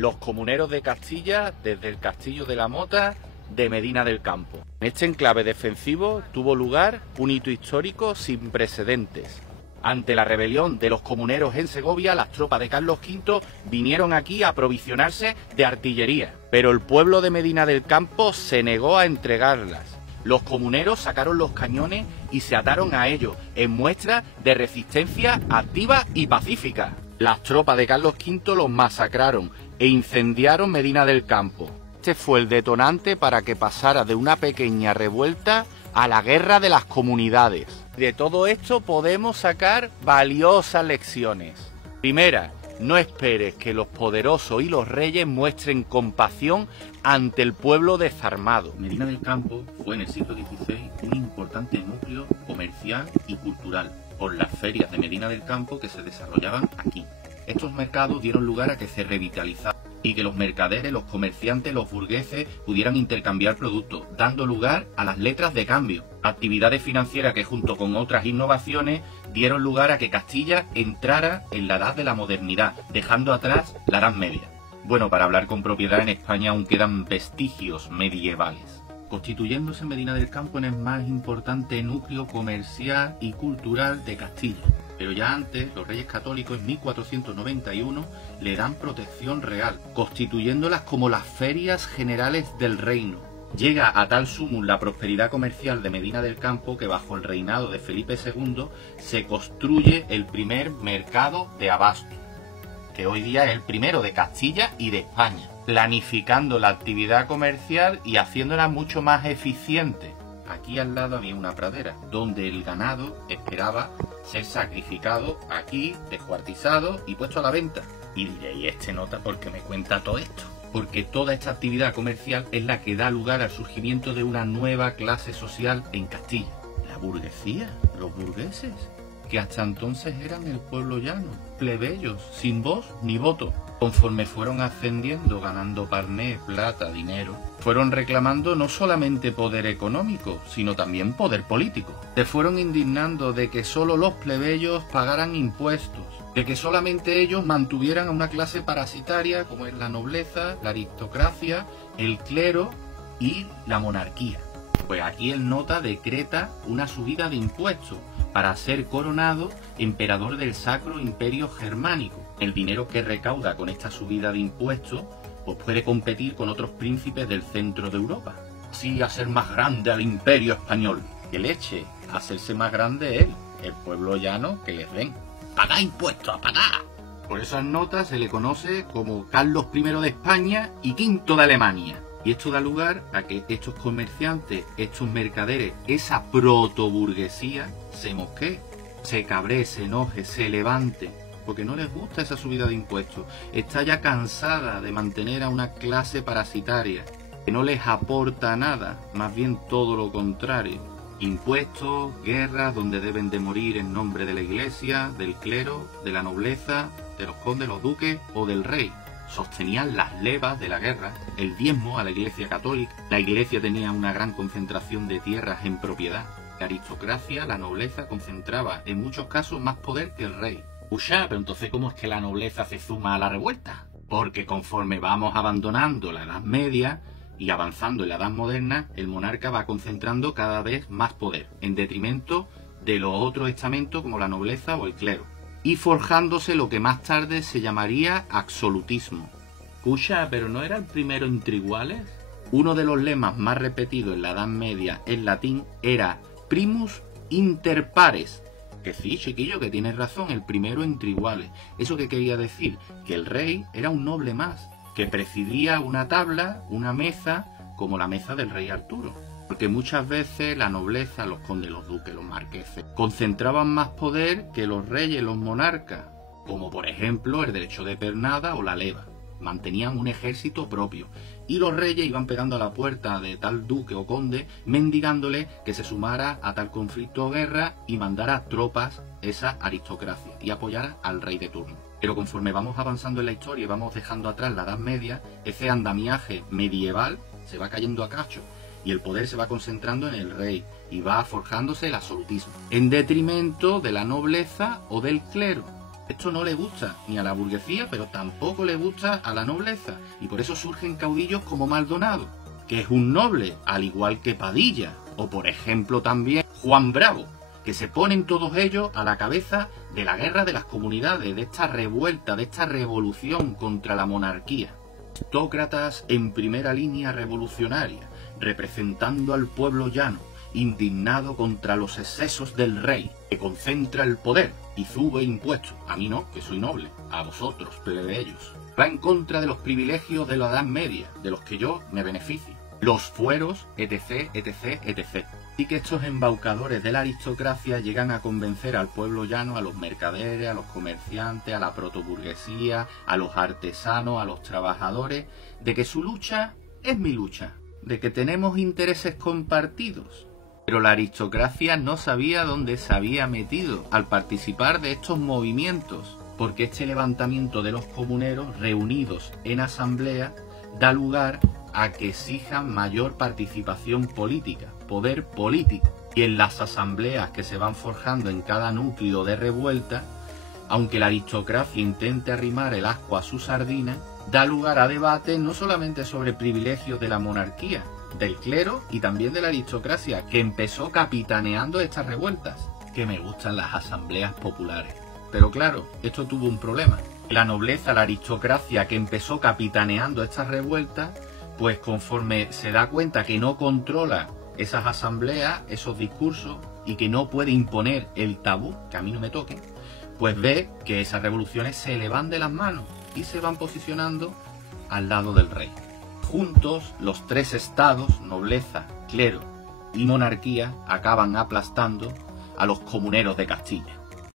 los comuneros de Castilla desde el Castillo de la Mota de Medina del Campo. En este enclave defensivo tuvo lugar un hito histórico sin precedentes. Ante la rebelión de los comuneros en Segovia, las tropas de Carlos V vinieron aquí a aprovisionarse de artillería, pero el pueblo de Medina del Campo se negó a entregarlas. Los comuneros sacaron los cañones y se ataron a ellos, en muestra de resistencia activa y pacífica. Las tropas de Carlos V los masacraron e incendiaron Medina del Campo. Este fue el detonante para que pasara de una pequeña revuelta a la guerra de las comunidades. De todo esto podemos sacar valiosas lecciones. Primera, no esperes que los poderosos y los reyes muestren compasión ante el pueblo desarmado. Medina del Campo fue en el siglo XVI un importante núcleo comercial y cultural, por las ferias de Medina del Campo que se desarrollaban aquí. Estos mercados dieron lugar a que se revitalizara y que los mercaderes, los comerciantes, los burgueses pudieran intercambiar productos, dando lugar a las letras de cambio, actividades financieras que junto con otras innovaciones dieron lugar a que Castilla entrara en la edad de la modernidad, dejando atrás la Edad Media. Bueno, para hablar con propiedad, en España aún quedan vestigios medievales, constituyéndose Medina del Campo en el más importante núcleo comercial y cultural de Castilla. Pero ya antes, los reyes católicos en 1491 le dan protección real, constituyéndolas como las ferias generales del reino. Llega a tal sumum la prosperidad comercial de Medina del Campo que bajo el reinado de Felipe II se construye el primer mercado de abasto, que hoy día es el primero de Castilla y de España, planificando la actividad comercial y haciéndola mucho más eficiente. Aquí al lado había una pradera, donde el ganado esperaba ser sacrificado aquí, descuartizado y puesto a la venta. Y diréis, este nota porque me cuenta todo esto. Porque toda esta actividad comercial es la que da lugar al surgimiento de una nueva clase social en Castilla. La burguesía, los burgueses, que hasta entonces eran el pueblo llano, plebeyos, sin voz ni voto. Conforme fueron ascendiendo, ganando parné, plata, dinero, fueron reclamando no solamente poder económico, sino también poder político. Se fueron indignando de que solo los plebeyos pagaran impuestos, de que solamente ellos mantuvieran a una clase parasitaria como es la nobleza, la aristocracia, el clero y la monarquía. Pues aquí el nota decreta una subida de impuestos para ser coronado emperador del Sacro Imperio Germánico. El dinero que recauda con esta subida de impuestos pues puede competir con otros príncipes del centro de Europa. Así hacer más grande al imperio español. Que leche, hacerse más grande él, el pueblo llano que les den. ¡Pagá impuestos, a pagar! Por esas notas se le conoce como Carlos I de España y V de Alemania. Y esto da lugar a que estos comerciantes, estos mercaderes, esa protoburguesía se mosquee, se cabree, se enoje, se levante, porque no les gusta esa subida de impuestos. Está ya cansada de mantener a una clase parasitaria, que no les aporta nada, más bien todo lo contrario. Impuestos, guerras donde deben de morir en nombre de la iglesia, del clero, de la nobleza, de los condes, los duques o del rey. Sostenían las levas de la guerra, el diezmo a la iglesia católica. La iglesia tenía una gran concentración de tierras en propiedad. La aristocracia, la nobleza, concentraba en muchos casos más poder que el rey. Uxa, pero entonces ¿cómo es que la nobleza se suma a la revuelta? Porque conforme vamos abandonando la Edad Media y avanzando en la Edad Moderna, el monarca va concentrando cada vez más poder, en detrimento de los otros estamentos como la nobleza o el clero, y forjándose lo que más tarde se llamaría absolutismo. Escucha, ¿pero no era el primero entre iguales? Uno de los lemas más repetidos en la Edad Media en latín era primus inter pares. Que sí, chiquillo, que tienes razón, el primero entre iguales. ¿Eso qué quería decir? Que el rey era un noble más, que presidía una tabla, una mesa, como la mesa del rey Arturo. Porque muchas veces la nobleza, los condes, los duques, los marqueses, concentraban más poder que los reyes, los monarcas, como por ejemplo el derecho de pernada o la leva. Mantenían un ejército propio y los reyes iban pegando a la puerta de tal duque o conde mendigándole que se sumara a tal conflicto o guerra y mandara tropas esa aristocracia y apoyara al rey de turno. Pero conforme vamos avanzando en la historia y vamos dejando atrás la Edad Media, ese andamiaje medieval se va cayendo a cacho y el poder se va concentrando en el rey y va forjándose el absolutismo, en detrimento de la nobleza o del clero. Esto no le gusta ni a la burguesía, pero tampoco le gusta a la nobleza, y por eso surgen caudillos como Maldonado, que es un noble, al igual que Padilla, o por ejemplo también Juan Bravo, que se ponen todos ellos a la cabeza de la guerra de las comunidades, de esta revuelta, de esta revolución contra la monarquía. Aristócratas en primera línea revolucionaria, representando al pueblo llano, indignado contra los excesos del rey, que concentra el poder y sube impuestos. A mí no, que soy noble, a vosotros, plebeyos. Va en contra de los privilegios de la Edad Media, de los que yo me beneficio. Los fueros, etc, etc, etc. Y que estos embaucadores de la aristocracia llegan a convencer al pueblo llano, a los mercaderes, a los comerciantes, a la protoburguesía, a los artesanos, a los trabajadores, de que su lucha es mi lucha, de que tenemos intereses compartidos. Pero la aristocracia no sabía dónde se había metido al participar de estos movimientos, porque este levantamiento de los comuneros reunidos en asamblea da lugar a que exijan mayor participación política, poder político. Y en las asambleas que se van forjando en cada núcleo de revuelta, aunque la aristocracia intente arrimar el ascua a su sardina, da lugar a debates no solamente sobre privilegios de la monarquía, del clero y también de la aristocracia, que empezó capitaneando estas revueltas. Que me gustan las asambleas populares. Pero claro, esto tuvo un problema. La nobleza, la aristocracia que empezó capitaneando estas revueltas, pues conforme se da cuenta que no controla esas asambleas, esos discursos, y que no puede imponer el tabú, que a mí no me toque, pues ve que esas revoluciones se le van de las manos y se van posicionando al lado del rey. Juntos, los tres estados, nobleza, clero y monarquía, acaban aplastando a los comuneros de Castilla.